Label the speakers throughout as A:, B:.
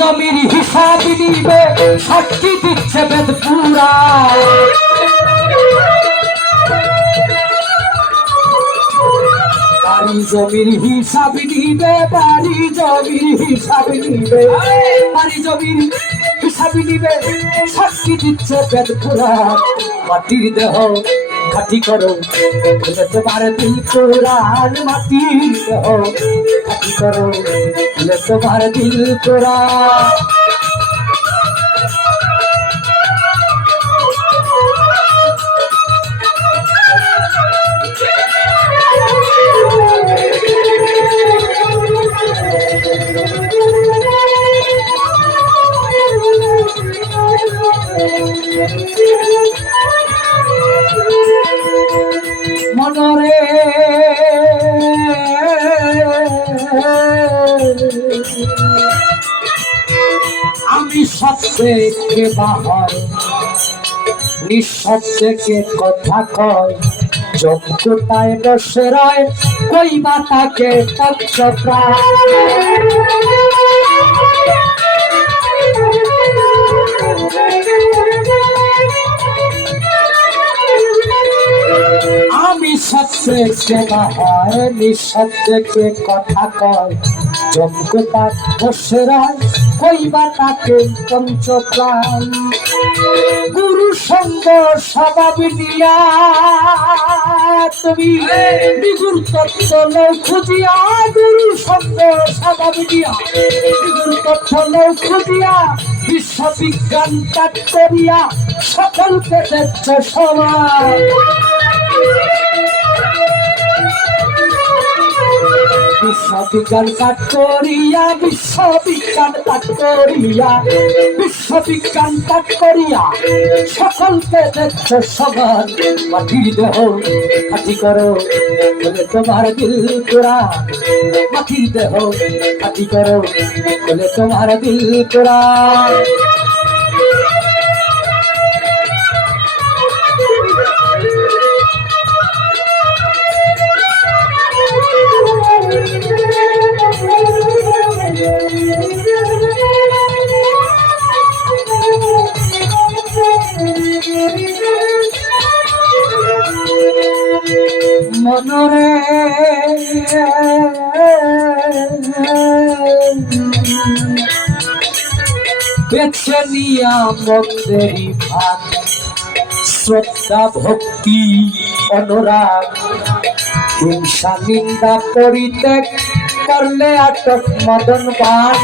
A: জমির হিসাব নিবে, সাক্ষী দিচ্ছে বেদ পুরা। বাড়ি জমির হিসাব নিবে, বাড়ি জমির হিসাব নিবে। বাড়ি জমির হিসাব নিবে, সাক্ষী দিচ্ছে বেদ পুরা। মাটির দেহ খাটি করো। তোমার দিল কোরআন মাটি খাটি করো। তোমার দিল কোরআন আমি সবচেয়ে বাহার নিঃশব্দে কথা কয়? যোগ্যতায় বসে রয়, কই বা তাকে আমি সবচেয়ে সেবা হয়? নিঃশব্দকে কথা কয়? কইবা তাকে পঞ্চপ্রাণ। গুরু সঙ্গ স্বভাব দিয়া তুমি বিগুর তত্ত্ব লও খুঁজিয়া, গুরু সঙ্গ স্বভাব দিয়া বিগুর তত্ত্ব লও খুঁজিয়া, বিশ্ববিজ্ঞান ত্যাগ করিয়া সকলকে দেখছ সমান বিশ্ববিজ্ঞান পাঠ করিয়া, বিশ্ববিজ্ঞান পাঠ করিয়া, বিশ্ববিজ্ঞান পাঠ করিয়া, সকলকে দেখছ সমান মাটির দেহ। খাটি করো, বলে তোমার দিল তোরা। মাটির দেহ, খাটি করো, বলে তোমার দিল তোরা। মনরে বেছে মন্দেরি ভাগ শ্রদ্ধা ভক্তি অনুরাগ। হিংসা নিন্দা পরিত্যাগ করলে আটক মদন পান।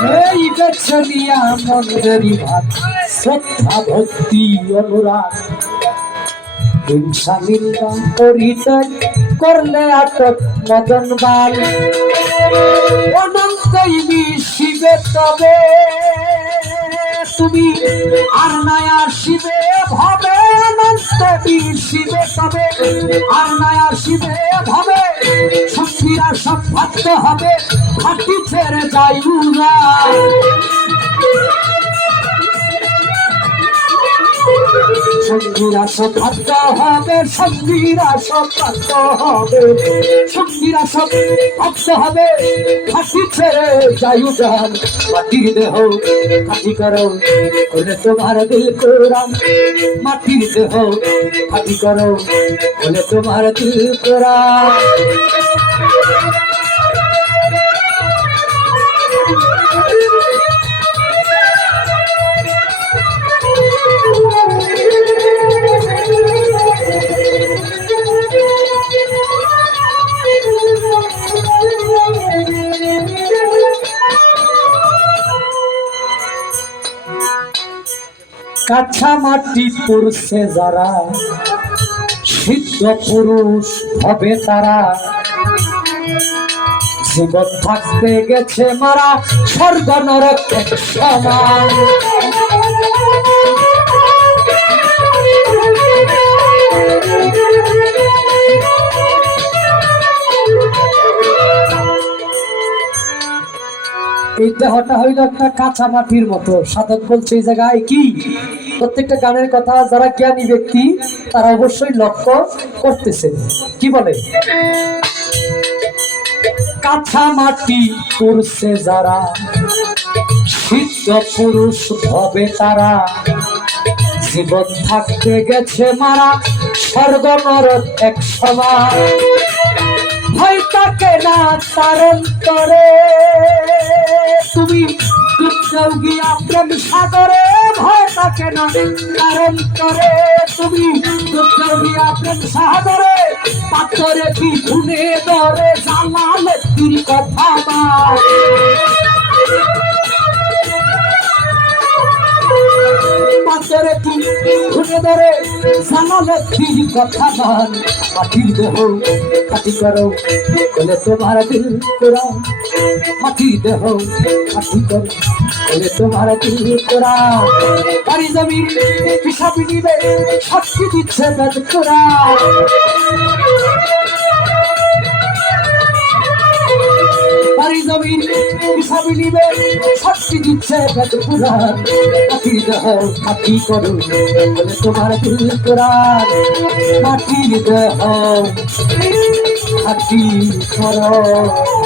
A: এই বেছে নিয়া মন্দেরি ভাগ শ্রদ্ধা, ভক্তি, অনুরাগ। হিংসা, নিন্দা পরিত্যাগ করলে আটক মদন বাল। অনন্তই শিবে তবে, তুমি আর নাই আসিবে ভাবে। অনন্ত শিবে তবে, আর নাই আসিবে ভাবে। সব ভাবতে হবে খাটি ছেড়ে যাই উড়া সঙ্গীরা ভাবতে হবে সঙ্গীরা ভাবতে হবে। সঙ্গীরা ভাবতে হবে খাটি ছেড়ে যাই উঠান মাটির দেহ খাটি করো, বলে তোমার দিল কোরআন। মাটির দেহ খাটি করো, বলে তোমার দিল কোরআন। কাঁচা মাটি পড়ছে যারা, সিদ্ধ পুরুষ হবে তারা। জীবন থাকতে গেছে মারা, স্বর্গ নরক সমান। এই দেহটা হইল একটা কাঁচা মাটির মতো। সাধক বলছে, এই জায়গায় কি? প্রত্যেকটা গানের কথা যারা জ্ঞানী ব্যক্তি, তারা অবশ্যই লক্ষ্য করতেছে। কি বলে? কাঁচা মাটি করছে যারা, সিদ্ধ পুরুষ হবে তারা। জীবন থাকতে গেছে মারা, স্বর্গ নরক এক সমান ভয় থাকে না তার অন্তরে। তুমি ডুবতেও গিয়া প্রেম সাগরে ভয় থাকে না কারণ করে তুমি ডুবতেও গিয়া প্রেম সাগরে, পাথরে ধুনে ধরে জানালে তুই কথা পাথরে কি ঘুরে ধরে? জানালে তির কথা মান মাটির দেহ খাটি করো, বলে তোমার দিল করা মাটির দেহ খাটি করো, বলে তোমার দিল করা বাড়ি জমি হিসাব নিবে শক্তি দিচ্ছে বেদ করা জমিন হিসাব নিবে? শক্তি দিচ্ছে বেদ পুরাণ মাটির দেহ খাটি করো বলে তোমার দিল কোরআন। করো।